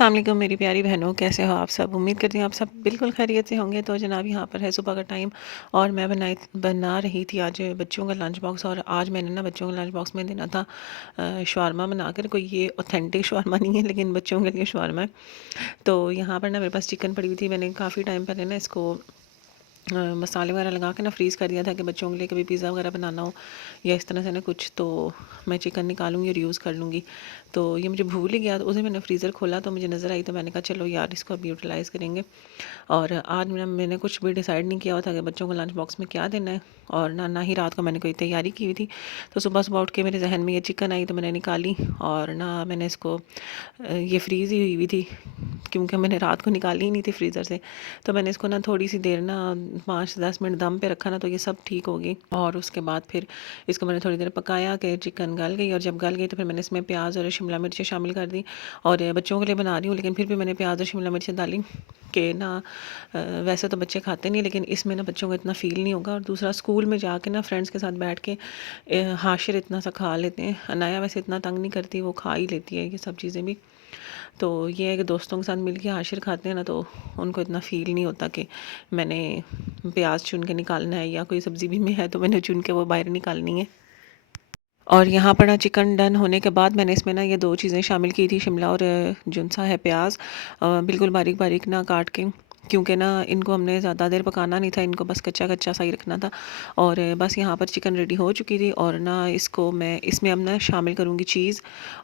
अस्सलाम वालेकुम मेरी प्यारी बहनों, कैसे हो आप सब? उम्मीद करती हूँ आप सब बिल्कुल खैरियत से होंगे। तो जनाब यहाँ पर है सुबह का टाइम और मैं बना रही थी आज बच्चों का लंच बॉक्स। और आज मैंने ना बच्चों के लंच बॉक्स में देना था शवारमा बनाकर। कोई ये ऑथेंटिक शवारमा नहीं है लेकिन बच्चों के लिए शवारमा है। तो यहाँ पर ना मेरे पास चिकन पड़ी हुई थी। मैंने काफ़ी टाइम पहले ना इसको मसाले वगैरह लगा के ना फ्रीज़ कर दिया था कि बच्चों के लिए कभी पिज़्ज़ा वगैरह बनाना हो या इस तरह से ना कुछ, तो मैं चिकन निकालूंगी और यूज़ कर लूँगी। तो ये मुझे भूल ही गया, तो उसे मैंने फ्रीज़र खोला तो मुझे नज़र आई, तो मैंने कहा चलो यार इसको अब यूटिलाइज़ करेंगे। और आज मैंने कुछ भी डिसाइड नहीं किया हुआ था कि बच्चों को लंच बॉक्स में क्या देना है, और ना ही रात को मैंने कोई तैयारी की हुई थी। तो सुबह सुबह उठ के मेरे जहन में ये चिकन आई तो मैंने निकाली, और ना मैंने इसको ये फ्रीज़ ही हुई हुई थी क्योंकि मैंने रात को निकाली ही नहीं थी फ्रीज़र से। तो मैंने इसको ना थोड़ी सी देर ना 5 से 10 मिनट दम पे रखा ना, तो ये सब ठीक हो गई। और उसके बाद फिर इसको मैंने थोड़ी देर पकाया कि चिकन गल गई, और जब गल गई तो फिर मैंने इसमें प्याज और शिमला मिर्चें शामिल कर दी। और बच्चों के लिए बना रही हूँ लेकिन फिर भी मैंने प्याज और शिमला मिर्चें डाली कि ना वैसे तो बच्चे खाते नहीं लेकिन इसमें ना बच्चों को इतना फ़ील नहीं होगा। और दूसरा, स्कूल में जाके ना फ्रेंड्स के साथ बैठ के हाशिर इतना सा खा लेते हैं। अनाया वैसे इतना तंग नहीं करती, वो खा ही लेती है ये सब चीज़ें भी। तो ये है कि दोस्तों के साथ मिलके हाशिर खाते हैं ना, तो उनको इतना फ़ील नहीं होता कि मैंने प्याज चुन के निकालना है, या कोई सब्ज़ी भी में है तो मैंने चुन के वो बाहर निकालनी है। और यहाँ पर ना चिकन डन होने के बाद मैंने इसमें ना ये दो चीज़ें शामिल की थी, शिमला और जुनसा है प्याज, बिल्कुल बारीक बारीक ना काट के, क्योंकि ना इनको हमने ज़्यादा देर पकाना नहीं था, इनको बस कच्चा कच्चा सा ही रखना था। और बस यहाँ पर चिकन रेडी हो चुकी थी, और ना इसको मैं इसमें अब ना शामिल करूँगी चीज़,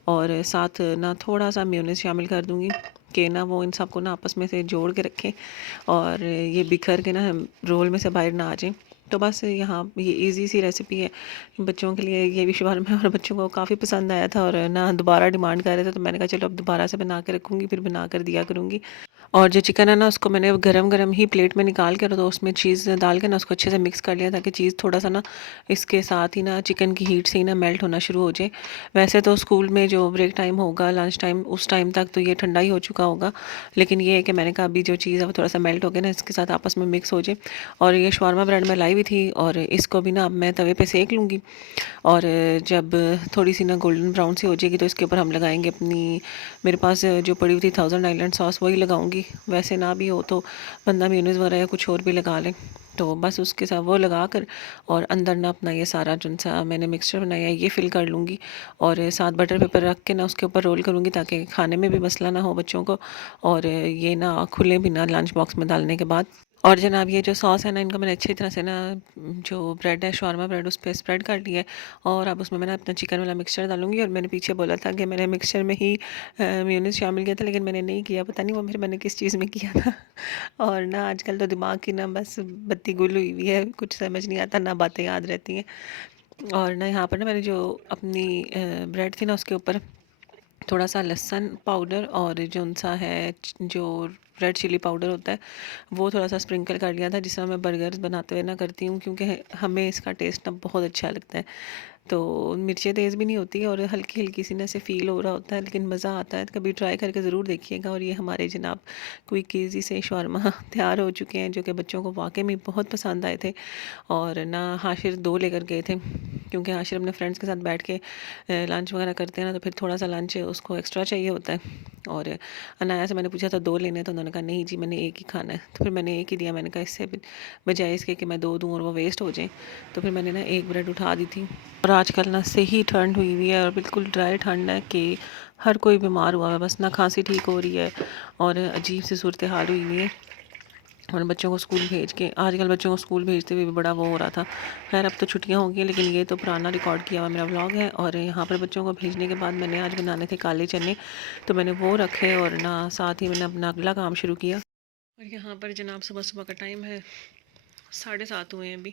और साथ ना थोड़ा सा मेयोनीज शामिल कर दूँगी कि ना वो इन सबको ना आपस में से जोड़ के रखें, और ये बिखर के ना रोल में से बाहर ना आ जाए। तो बस यहाँ ये इजी सी रेसिपी है बच्चों के लिए, ये भी शवारमा है, और बच्चों को काफ़ी पसंद आया था और ना दोबारा डिमांड कर रहे थे, तो मैंने कहा चलो अब दोबारा से बना के रखूँगी, फिर बना कर दिया करूँगी। और जो चिकन है ना उसको मैंने गरम गरम ही प्लेट में निकाल कर, तो उसमें चीज़ डाल के ना उसको अच्छे से मिक्स कर लिया, ताकि चीज़ थोड़ा सा ना इसके साथ ही ना चिकन की हीट से ही ना मेल्ट होना शुरू हो जाए। वैसे तो स्कूल में जो ब्रेक टाइम होगा, लंच टाइम, उस टाइम तक तो ये ठंडा ही हो चुका होगा, लेकिन ये है कि मैंने कहा अभी जो चीज़ है वो थोड़ा सा मेल्ट हो गया ना, इसके साथ आपस में मिक्स हो जाए। और ये शवारमा ब्रेड में लाई हुई थी, और इसको भी ना अब मैं तवे पे सेक लूँगी। और जब थोड़ी सी ना गोल्डन ब्राउन सी हो जाएगी तो इसके ऊपर हम लगाएंगे अपनी, मेरे पास जो पड़ी हुई थी थाउजेंड आइलैंड सॉस, वही लगाऊंगी। वैसे ना भी हो तो बंदा मेयोनीज वगैरह या कुछ और भी लगा ले। तो बस उसके साथ वो लगा कर, और अंदर ना अपना ये सारा जो सा मैंने मिक्सचर बनाया है ये फिल कर लूँगी, और साथ बटर पेपर रख के ना उसके ऊपर रोल करूँगी, ताकि खाने में भी मसला ना हो बच्चों को, और ये ना खुले भी ना लंच बॉक्स में डालने के बाद। और जनाब ये जो सॉस है ना, इनको मैंने अच्छी तरह से ना जो ब्रेड है, शवारमा ब्रेड, उस पर स्प्रेड कर लिया है। और अब उसमें मैंने अपना चिकन वाला मिक्सचर डालूंगी। और मैंने पीछे बोला था कि मैंने मिक्सचर में ही मेयोनीज शामिल किया था, लेकिन मैंने नहीं किया, पता नहीं वो फिर मैंने किस चीज़ में किया था। और ना आजकल तो दिमाग की ना बस बत्ती गुल हुई हुई है, कुछ समझ नहीं आता, ना बातें याद रहती हैं। और ना यहाँ पर ना मैंने जो अपनी ब्रेड थी ना उसके ऊपर थोड़ा सा लहसुन पाउडर, और जो सा है जो रेड चिली पाउडर होता है वो थोड़ा सा स्प्रिंकल कर लिया था, जिस तरह मैं बर्गर्स बनाते हुए ना करती हूँ, क्योंकि हमें इसका टेस्ट ना बहुत अच्छा लगता है। तो मिर्चें तेज़ भी नहीं होती और हल्की हल्की सी ना से फ़ील हो रहा होता है, लेकिन मज़ा आता है। तो कभी ट्राई करके ज़रूर देखिएगा। और ये हमारे जनाब क्विक ईज़ी से शवारमा तैयार हो चुके हैं, जो कि बच्चों को वाकई में बहुत पसंद आए थे। और ना हाशिर दो लेकर गए थे, क्योंकि हाशिर अपने फ्रेंड्स के साथ बैठ के लंच वगैरह करते हैं ना, तो फिर थोड़ा सा लंच उसको एक्स्ट्रा चाहिए होता है। और अनाया से मैंने पूछा था दो लेने, तो उन्होंने कहा नहीं जी मैंने एक ही खाना है, तो फिर मैंने एक ही दिया। मैंने कहा इससे बजाय इसके कि मैं दो दूँ और वो वेस्ट हो जाए, तो फिर मैंने ना एक ब्रेड उठा दी थी। और आजकल ना सही ठंड हुई हुई है, और बिल्कुल ड्राई ठंड है कि हर कोई बीमार हुआ है, बस ना खांसी ठीक हो रही है, और अजीब सी सूरत हाल हुई हुई है। और बच्चों को स्कूल भेज के, आजकल बच्चों को स्कूल भेजते हुए भी बड़ा वो हो रहा था। खैर अब तो छुट्टियां हो गई, लेकिन ये तो पुराना रिकॉर्ड किया हुआ मेरा व्लॉग है। और यहाँ पर बच्चों को भेजने के बाद मैंने आज बनाने थे काले चने, तो मैंने वो रखे, और ना साथ ही मैंने अपना अगला काम शुरू किया। और यहाँ पर जनाब सुबह सुबह का टाइम है, 7:30 हुए हैं अभी,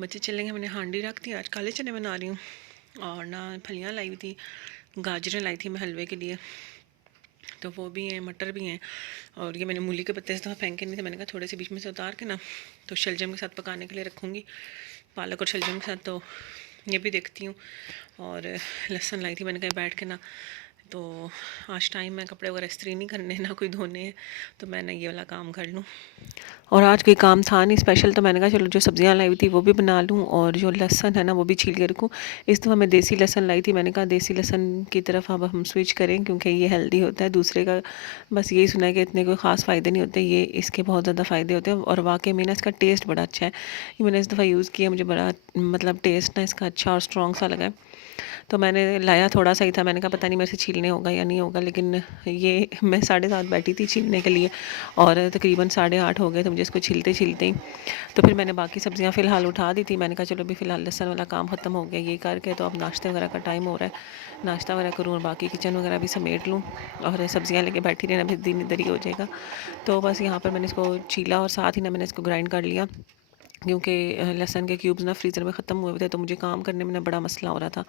बच्चे चलेंगे। मैंने हांडी रख दी, आज काले चने बना रही हूँ। और ना फलियाँ लाई हुई थी, गाजरें लाई थी मैं हलवे के लिए, तो वो भी हैं, मटर भी हैं। और ये मैंने मूली के पत्ते से तो फेंके नहीं थे, मैंने कहा थोड़े से बीच में से उतार के ना तो शलजम के साथ पकाने के लिए रखूँगी, पालक और शलजम के साथ, तो ये भी देखती हूँ। और लहसुन लाई थी, मैंने कहा बैठ के ना तो आज टाइम है कपड़े वगैरह इस्त्री नहीं करने, ना कोई धोने हैं, तो मैंने ये वाला काम कर लूँ। और आज कोई काम था नहीं स्पेशल, तो मैंने कहा चलो जो सब्जियां लाई हुई थी वो भी बना लूँ और जो लहसन है ना वो भी छील के रखूँ। इस दफ़ा मैं देसी लहसन लाई थी, मैंने कहा देसी लहसन की तरफ अब हम स्विच करें क्योंकि ये हेल्दी होता है। दूसरे का बस यही सुना है कि इतने कोई ख़ास फ़ायदे नहीं होते, ये इसके बहुत ज़्यादा फ़ायदे होते हैं और वाकई में ना इसका टेस्ट बड़ा अच्छा है। ये मैंने इस दफ़ा यूज़ किया, मुझे बड़ा मतलब टेस्ट ना इसका अच्छा और स्ट्रॉन्ग सा लगा है। तो मैंने लाया थोड़ा सा ही था, मैंने कहा पता नहीं मेरे से छीलने होगा या नहीं होगा, लेकिन ये मैं 7:30 बैठी थी छीलने के लिए और तकरीबन 8:30 हो गए थे मुझे इसको छीलते छीलते ही। तो फिर मैंने बाकी सब्जियां फ़िलहाल उठा दी थी, मैंने कहा चलो अभी फ़िलहाल लहसन वाला काम ख़त्म हो गया ये करके, तो अब नाश्ते वगैरह का टाइम हो रहा है, नाश्ता वगैरह करूँ और बाकी किचन वगैरह भी समेट लूँ और सब्जियाँ लेके बैठी रहना फिर दिन इधर ही हो जाएगा। तो बस यहाँ पर मैंने इसको छीला और साथ ही ना मैंने इसको ग्राइंड कर लिया क्योंकि लहसुन के क्यूब्स ना फ्रीज़र में ख़त्म हुए थे, तो मुझे काम करने में ना बड़ा मसला हो रहा था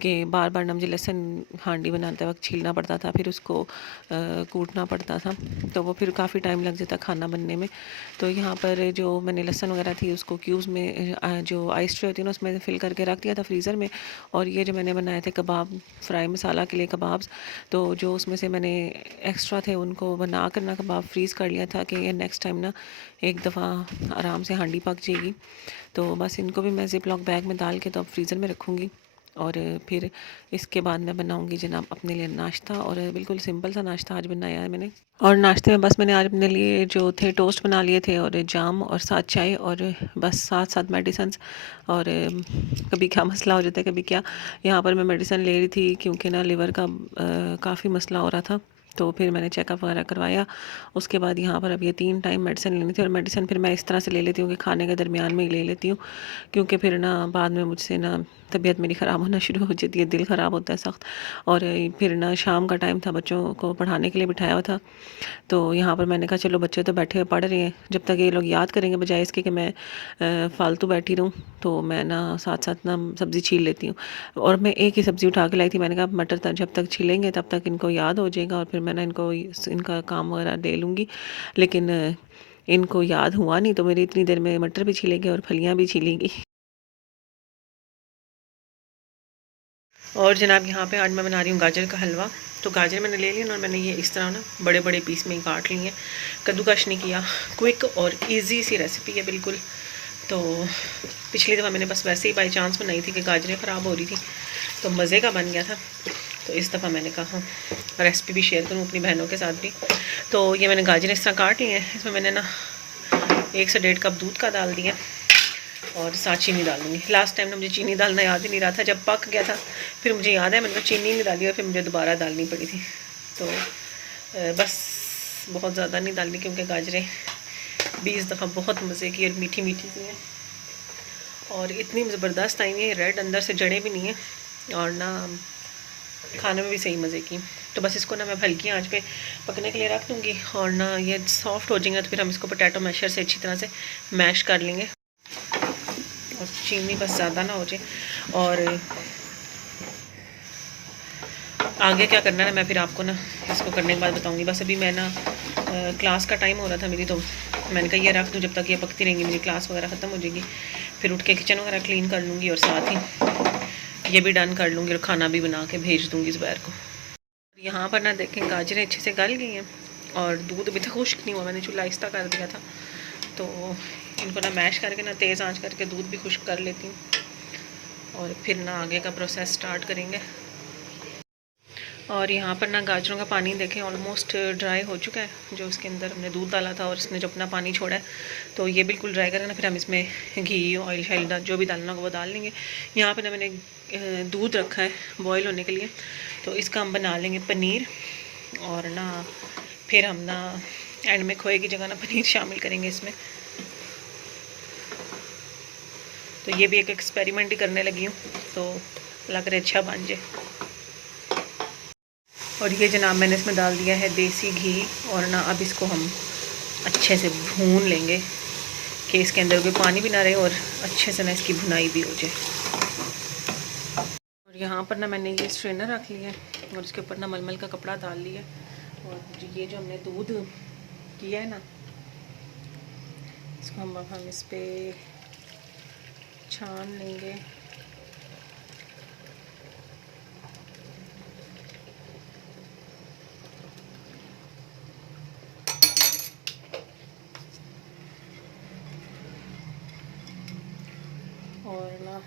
कि बार बार ना मुझे लहसुन हांडी बनाते वक्त छीलना पड़ता था, फिर उसको कूटना पड़ता था, तो वो फिर काफ़ी टाइम लग जाता खाना बनने में। तो यहाँ पर जो मैंने लहसुन वगैरह थी उसको क्यूब्स में जो आइस ट्रे होती है ना उसमें फिल करके रख दिया था फ्रीज़र में। और ये जो मैंने बनाए थे कबाब फ्राई मसाला के लिए कबाब्स, तो जो उसमें से मैंने एक्स्ट्रा थे उनको बना कर ना कबाब फ्रीज़ कर लिया था कि ये नेक्स्ट टाइम ना एक दफ़ा आराम से हांडी पक जाएगी। तो बस इनको भी मैं ज़िप लॉक बैग में डाल के तो अब फ्रीज़र में रखूँगी और फिर इसके बाद मैं बनाऊँगी जनाब अपने लिए नाश्ता। और बिल्कुल सिंपल सा नाश्ता आज बनाया है मैंने। और नाश्ते में बस मैंने आज अपने लिए जो थे टोस्ट बना लिए थे और जाम और साथ चाय और बस साथ साथ मेडिसन्स। और कभी क्या मसला हो जाता है कभी क्या, यहाँ पर मैं मेडिसिन ले रही थी क्योंकि ना लिवर का काफ़ी मसला हो रहा था, तो फिर मैंने चेकअप वगैरह करवाया। उसके बाद यहाँ पर अब ये 3 टाइम मेडिसिन लेनी थी और मेडिसिन फिर मैं इस तरह से ले लेती हूँ कि खाने के दरमियान में ही ले लेती हूँ, क्योंकि फिर ना बाद में मुझसे ना तबीयत मेरी ख़राब होना शुरू हो जाती है, दिल ख़राब होता है सख्त। और फिर ना शाम का टाइम था, बच्चों को पढ़ाने के लिए बिठाया हुआ था, तो यहाँ पर मैंने कहा चलो बच्चे तो बैठे हुए पढ़ रहे हैं, जब तक ये लोग याद करेंगे बजाय इसके कि मैं फालतू बैठी रहूँ, तो मैं ना साथ साथ ना सब्ज़ी छील लेती हूँ। और मैं एक ही सब्ज़ी उठा के लाई थी, मैंने कहा मटर जब तक छीलेंगे तब तक इनको याद हो जाएगा और फिर मैं ना इनको इनका काम वगैरह ले लूँगी। लेकिन इनको याद हुआ नहीं, तो मेरी इतनी देर में मटर भी छीलेंगे और फलियाँ भी छीलेंगी। और जनाब यहाँ पे आज मैं बना रही हूँ गाजर का हलवा। तो गाजर मैंने ले ली और मैंने ये इस तरह ना बड़े बड़े पीस में ही काट लिए हैं, कद्दूकश नहीं किया। क्विक और इजी सी रेसिपी है बिल्कुल। तो पिछली दफ़ा मैंने बस वैसे ही बाई चांस बनाई थी कि गाजरें ख़राब हो रही थी, तो मज़े का बन गया था। तो इस दफ़ा मैंने कहा रेसिपी भी शेयर करूँ अपनी बहनों के साथ भी। तो ये मैंने गाजरें इस तरह काट ली हैं, इसमें मैंने ना 1 से 1.5 कप दूध का डाल दिया और साथ चीनी डाल दूँगी। लास्ट टाइम ना मुझे चीनी डालना याद ही नहीं रहा था, जब पक गया था फिर मुझे याद है मैंने चीनी नहीं डाली और फिर मुझे दोबारा डालनी पड़ी थी। तो बस बहुत ज़्यादा नहीं डालनी क्योंकि गाजरें भी इस दफ़ा बहुत मज़े की और मीठी मीठी सी हैं और इतनी ज़बरदस्त आई हैं, रेड अंदर से जड़े भी नहीं है और ना खाने में भी सही मज़े की। तो बस इसको ना मैं हल्की आंच पे पकने के लिए रख दूँगी और ना ये सॉफ्ट हो जाएंगे तो फिर हम इसको पोटैटो मैशर से अच्छी तरह से मैश कर लेंगे और चीनी बस ज़्यादा ना हो जाए। और आगे क्या करना है ना मैं फिर आपको ना इसको करने के बाद बताऊंगी। बस अभी मैं ना क्लास का टाइम हो रहा था मेरी, तो मैंने कहा ये रख दूँ जब तक ये पकती रहेंगी, मेरी क्लास वगैरह ख़त्म हो जाएगी, फिर उठ के किचन वगैरह क्लीन कर लूँगी और साथ ही ये भी डन कर लूँगी और खाना भी बना के भेज दूँगी ज़ुबैर को। यहाँ पर ना देखें गाजरें अच्छे से गल गई हैं और दूध अभी तक खुश्क नहीं हुआ, मैंने चूल्हा आहिस्ता कर दिया था। तो इनको ना मैश करके ना तेज़ आंच करके दूध भी खुश्क कर लेती हूँ और फिर ना आगे का प्रोसेस स्टार्ट करेंगे। और यहाँ पर ना गाजरों का पानी देखें ऑलमोस्ट ड्राई हो चुका है, जो इसके अंदर हमने दूध डाला था और इसने जो अपना पानी छोड़ा है, तो ये बिल्कुल ड्राई करके ना फिर हम इसमें घी ऑयल शाइल जो भी डालना होगा वो डाल लेंगे। यहाँ पर ना मैंने दूध रखा है बॉयल होने के लिए, तो इसका हम बना लेंगे पनीर। और ना फिर हम ना एंड में खोए की जगह ना पनीर शामिल करेंगे इसमें। तो ये भी एक एक्सपेरिमेंट ही करने लगी हूँ, तो अल्लाह करे अच्छा बन जाए। और ये जनाब मैंने इसमें डाल दिया है देसी घी और ना अब इसको हम अच्छे से भून लेंगे कि इसके अंदर कोई पानी भी ना रहे और अच्छे से ना इसकी भुनाई भी हो जाए। और यहाँ पर ना मैंने ये स्ट्रेनर रख लिया है और इसके ऊपर ना मलमल का कपड़ा डाल लिया और ये जो हमने दूध किया है ना इसको हम इस पर छान लेंगे। करना।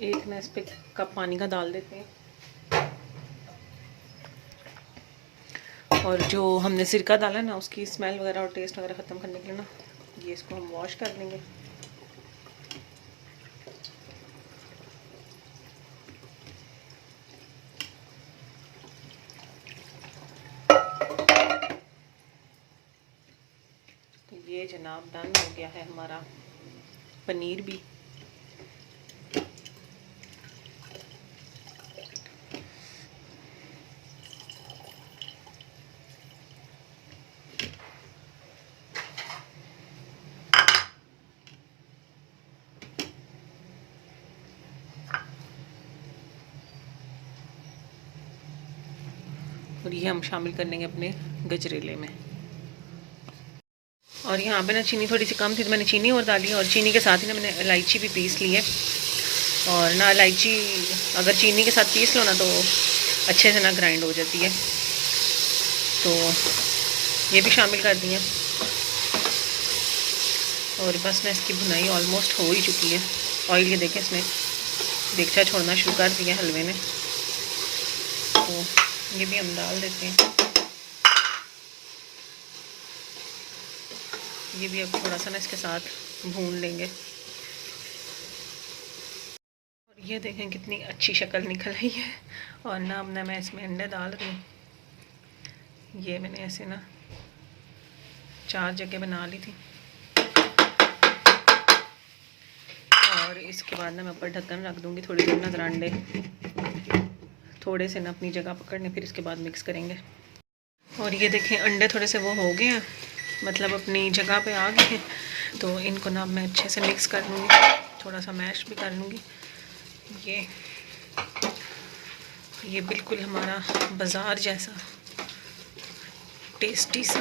एक ना इस पे कप पानी का डाल देते हैं, और जो हमने सिरका डाला ना उसकी स्मेल वगैरह और टेस्ट वगैरह ख़त्म करने के लिए ना ये इसको हम वॉश कर लेंगे। तो ये जनाब डन हो गया है हमारा पनीर भी। और ये हम शामिल कर लेंगे अपने गजरेले में। और यहाँ पे ना चीनी थोड़ी सी कम थी तो मैंने चीनी और डाली, और चीनी के साथ ही ना मैंने इलायची भी पीस ली है। और ना इलायची अगर चीनी के साथ पीस लो ना तो अच्छे से ना ग्राइंड हो जाती है, तो ये भी शामिल कर दी है। और बस ना इसकी भुनाई ऑलमोस्ट हो ही चुकी है। ऑयल ये देखें इसने देगचा छोड़ना शुरू कर दिया हलवे ने, तो ये भी हम डाल देते हैं। ये भी अब थोड़ा सा ना इसके साथ भून लेंगे। और ये देखें कितनी अच्छी शक्ल निकल आई है। और ना अब ना मैं इसमें अंडे डाल रही हूँ। ये मैंने ऐसे ना 4 जगह बना ली थी, और इसके बाद ना मैं ऊपर ढक्कन रख दूँगी थोड़ी देर ना, ज़रा अंडे थोड़े से ना अपनी जगह पकड़ने, फिर इसके बाद मिक्स करेंगे। और ये देखें अंडे थोड़े से वो हो गए हैं, मतलब अपनी जगह पे आ गए हैं। तो इनको ना मैं अच्छे से मिक्स कर लूँगी, थोड़ा सा मैश भी कर लूँगी। ये बिल्कुल हमारा बाज़ार जैसा टेस्टी सा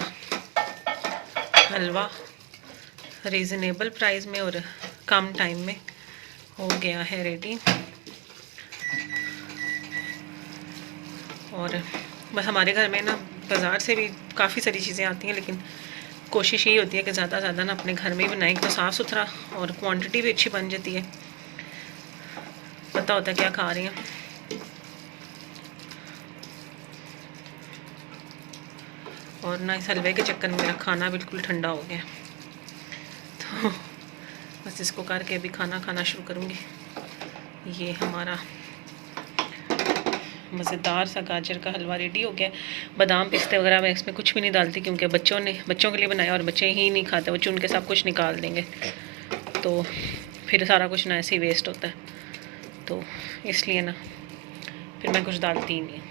हलवा रीज़नेबल प्राइस में और कम टाइम में हो गया है रेडी। और बस हमारे घर में ना बाज़ार से भी काफ़ी सारी चीज़ें आती हैं, लेकिन कोशिश यही होती है कि ज़्यादा से ज़्यादा ना अपने घर में ही बनाएं, तो साफ़ सुथरा और क्वांटिटी भी अच्छी बन जाती है, पता होता है क्या खा रही हैं। और ना इस हलवे के चक्कर में मेरा खाना बिल्कुल ठंडा हो गया, तो बस इसको करके अभी खाना खाना शुरू करूँगी। ये हमारा मज़ेदार सा गाजर का हलवा रेडी हो गया। बादाम पिस्ते वगैरह मैं इसमें कुछ भी नहीं डालती, क्योंकि बच्चों के लिए बनाया और बच्चे ही नहीं खाते, वो चुन के सब कुछ निकाल देंगे, तो फिर सारा कुछ ना ऐसे ही वेस्ट होता है। तो इसलिए ना फिर मैं कुछ डालती ही नहीं,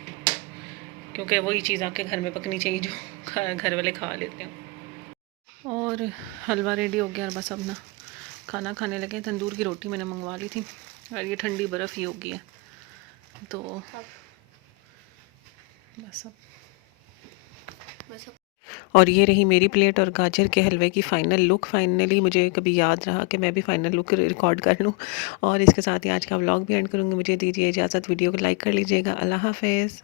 क्योंकि वही चीज़ आपके घर में पकनी चाहिए जो घर वाले खा लेते हैं। और हलवा रेडी हो गया, और बस अब ना खाना खाने लगे। तंदूर की रोटी मैंने मंगवा ली थी, और ये ठंडी बर्फ़ ही होगी है, तो बस अब और ये रही मेरी प्लेट और गाजर के हलवे की फ़ाइनल लुक। फाइनली मुझे कभी याद रहा कि मैं भी फ़ाइनल लुक रिकॉर्ड कर लूँ, और इसके साथ ही आज का व्लॉग भी एंड करूँगी। मुझे दीजिए इजाज़त, वीडियो को लाइक कर लीजिएगा। अल्लाह हाफ़िज़।